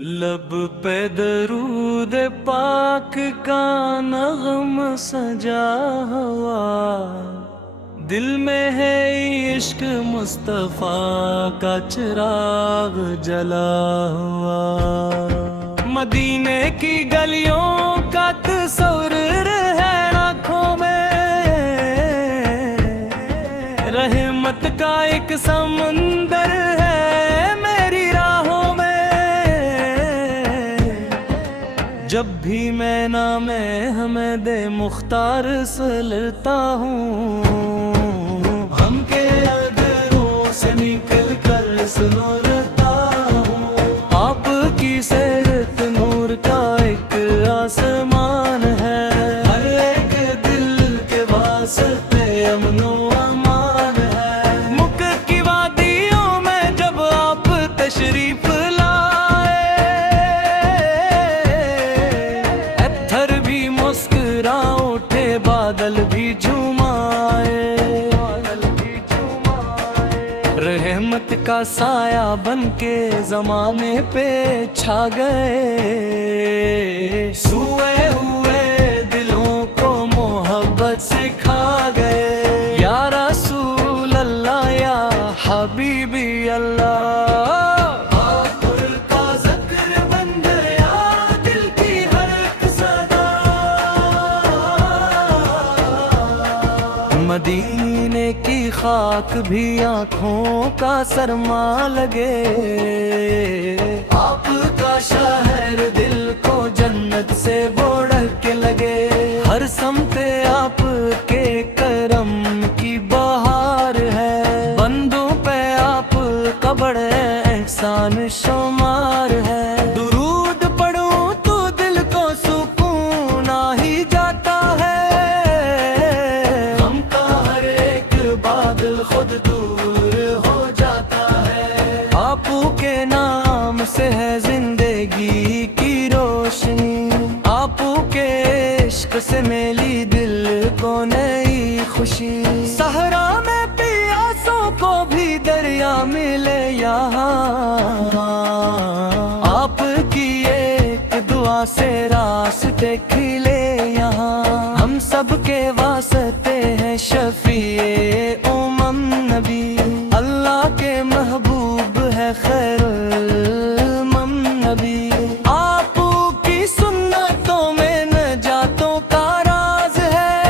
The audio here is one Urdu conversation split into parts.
لب پہ درود پاک کا نغم سجا ہوا، دل میں ہے عشق مصطفیٰ کا چراغ جلا ہوا۔ مدینے کی گلیوں کا تصور ہے آنکھوں میں، رحمت کا ایک سمندر ہے میری راہوں میں۔ جب بھی میں نام احمد مختار سے لیتا ہوں، ہم کے ادروں سے نکل کر سنورتا ہوں۔ آپ کی سیرت نور کا ایک آسمان ہے، ہر ایک دل کے واسطے امن و امان ہے۔ مکہ کی وادیوں میں جب آپ تشریف بادل بھی جھومائے، رحمت کا سایہ بن کے زمانے پہ چھا گئے، سوئے ہوئے دلوں کو محبت سے کھا گئے۔ یا رسول اللہ یا حبیبی اللہ، مدینے کی خاک بھی آنکھوں کا سرما لگے، آپ کا شہر دل کو جنت سے بوڑھ کے لگے۔ ہر سمت آپ کے کرم کی بہار ہے، بندوں پہ آپ کا بڑے احسان شمار ہے۔ درود پڑھوں تو دل کو سکون آ ہی جاتا ہے، خود دور ہو جاتا ہے۔ آپ کے نام سے ہے زندگی کی روشنی، آپ کے عشق سے میلی دل کو نئی خوشی۔ صحرا میں پیاسوں کو بھی دریا ملے یہاں، آپ کی ایک دعا سے راستے کھلے یہاں۔ ہم سب کے واسطے ہیں شفیع نبی، اللہ کے محبوب ہے خیر المم نبی۔ آپ کی سنتوں میں نجاتوں کا راز ہے،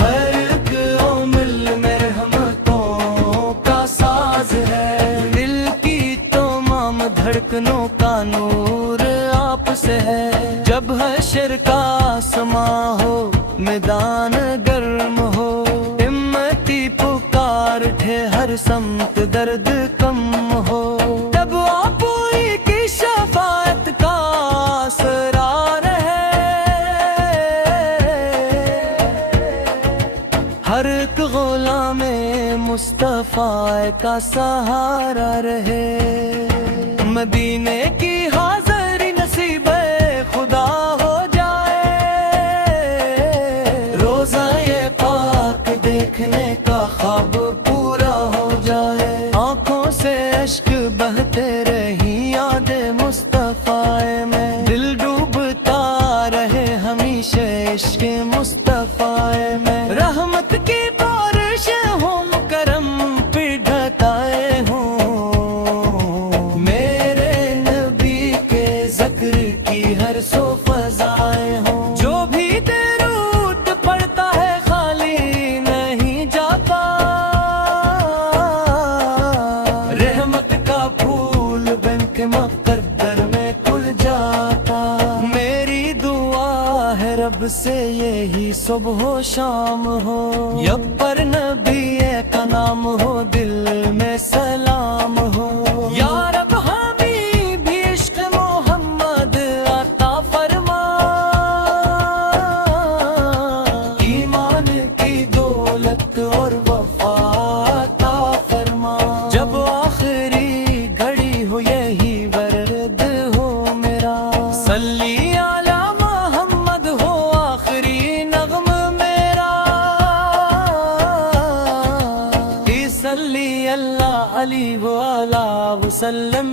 ہر ایک عمل میں رحمتوں کا ساز ہے۔ دل کی تمام دھڑکنوں کا نور آپ سے ہے، جب حشر کا سما ہو میدان گرم ہو، ہر سمت درد کم ہو، تب آپ ہی کی شفاعت کا اسرار ہے۔ ہر ایک غلام مصطفیٰ کا سہارا رہے، مدینے کی حاضری نصیب خدا ہو جائے، روزہ یہ پاک دیکھنے کا خواب عشق بہتے رہی یاد مصطفیٰ میں، دل ڈوبتا رہے ہمیشہ عشق مصطفیٰ میں۔ رحمت کی بارش ہوں کرم پہ ڈھکائے ہوں، میرے نبی کے ذکر کی ہر سو فضائیں ہوں۔ جو بھی درود پڑھتا ہے خالی نہیں جاتا، مقدر میں کھل جاتا۔ میری دعا ہے رب سے یہی صبح و شام ہو، یا پر نبی کا نام ہو دل میں سلام ہو۔ یا رب ہمیں بھی عشق محمد عطا فرما، ایمان کی دولت اور وفا عطا فرما۔ جب آخری گھڑی ہو یہی ورد ہو میرا، صلی علی محمد ہو آخری نغم میرا، صلی اللہ علیہ وسلم